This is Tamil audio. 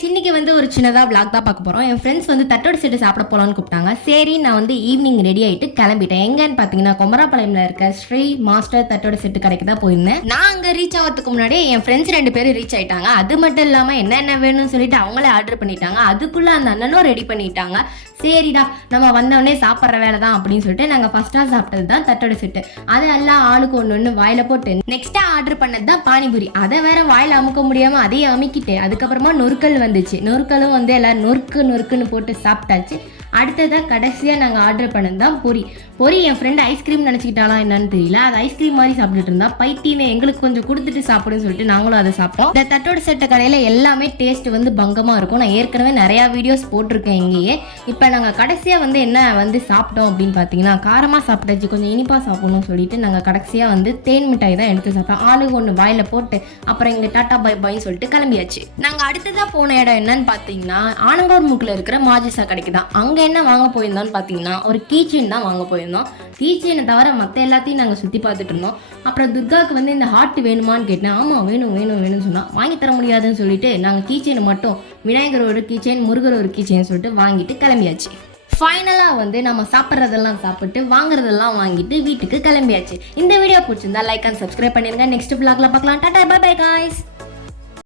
கைஸ், இன்னைக்கு வந்து ஒரு சின்னதாக விளாக் தான் பார்க்க போகிறோம். என் ஃப்ரெண்ட்ஸ் வந்து தட்டோட செட்டு சாப்பிட போகலான்னு கூப்பிட்டாங்க. சரி, நான் வந்து ஈவினிங் ரெடி ஆகிட்டு கிளம்பிட்டேன். எங்கன்னு பார்த்தீங்கன்னா கொமராபாளையம்ல இருக்க ஸ்ரீ மாஸ்டர் தட்டோட செட்டு கடைக்கு தான் போயிருந்தேன். நான் அங்கே ரீச் ஆகிறதுக்கு முன்னாடியே என் ஃப்ரெண்ட்ஸ் 2 பேரும் ரீச் ஆயிட்டாங்க. அது மட்டும் இல்லாமல் என்னென்ன வேணும்னு சொல்லிட்டு அவங்களே ஆர்டர் பண்ணிட்டாங்க. அதுக்குள்ளே அந்த அண்ணனும் ரெடி பண்ணிட்டாங்க. சரிடா, நம்ம வந்தவொடனே சாப்பிட்ற வேலை தான் அப்படின்னு சொல்லிட்டு நாங்கள் ஃபர்ஸ்ட்டாக சாப்பிட்டது தான் தட்டோட செட்டு. அதெல்லாம் ஆளுக்கு ஒன்று வாயில போட்டு நெக்ஸ்ட்டாக ஆர்டர் பண்ணது தான் பானிபூரி. அதை வேற வாயில் அமுக்க முடியாமல் அதையே அமுக்கிட்டு அதுக்கப்புறமா நொறுக்கல் வந்துச்சு. நொறுக்கலும் வந்து எல்லாம் நொறுக்குன்னு போட்டு சாப்பிட்டாச்சு. அடுத்ததாக கடைசியாக நாங்கள் ஆர்டர் பண்ணது தான் பொரி. என் ஃப்ரெண்டு ஐஸ்கிரீம் நினச்சிக்கிட்டாலா என்னன்னு தெரியல. அது ஐஸ்கிரீம் மாதிரி சாப்பிட்டுட்டு இருந்தா. பைத்தியமே, எங்களுக்கு கொஞ்சம் கொடுத்துட்டு சாப்பிடுன்னு சொல்லிட்டு நாங்களும் அதை சாப்பிட்டோம். இந்த தட்டோட செட்ட கடையில் எல்லாமே டேஸ்ட் வந்து பங்கமாக இருக்கும். நான் ஏற்கனவே நிறையா வீடியோஸ் போட்டிருக்கேன் இங்கேயே. இப்போ நாங்கள் கடைசியாக வந்து என்ன வந்து சாப்பிட்டோம் அப்படின்னு பார்த்தீங்கன்னா, காரமாக சாப்பிட்டாச்சு, கொஞ்சம் இனிப்பாக சாப்பிடணும்னு சொல்லிட்டு நாங்கள் கடைசியாக வந்து தேன் மிட்டாய் தான் எடுத்து சாப்பிட்டோம். ஆளுக்கு ஒன்று வாயில் போட்டு அப்புறம் இங்கே டாட்டா பை பாய்ன்னு சொல்லிட்டு கிளம்பியாச்சு. நாங்கள் அடுத்ததாக போன இடம் என்னன்னு பார்த்தீங்கன்னா, ஆனங்கூர் முக்கில் இருக்கிற மாஜிசா கடைக்கு தான். அங்கே என்ன வாங்க போயிருந்தோம்னு பார்த்தீங்கன்னா, ஒரு கீச்செயின் தான் வாங்க போயிருந்தோம். கீச்செயினை தவிர மற்ற எல்லாத்தையும் நாங்கள் சுற்றி பார்த்துட்டு இருந்தோம். அப்புறம் துர்காவுக்கு வந்து இந்த ஹார்ட் வேணுமான்னு கேட்டேன். ஆமாம், வேணும்னு சொன்னால் வாங்கி தர முடியாதுன்னு சொல்லிட்டு நாங்கள் கீச்செயினை மட்டும் விநாயகர் ஒரு கீச்செயின், முருகர் ஒரு கீச்செயின் சொல்லிட்டு வாங்கிட்டு கிளம்பியாச்சு. ஃபைனலாக வந்து நம்ம சாப்பிட்றதெல்லாம் சாப்பிட்டு வாங்குறதெல்லாம் வாங்கிட்டு வீட்டுக்கு கிளம்பியாச்சு. இந்த வீடியோ பிடிச்சிருந்தா லைக் அண்ட் சப்ஸ்கிரைப் பண்ணிருங்க. நெக்ஸ்ட் vlogல பார்க்கலாம். Tata, bye bye guys.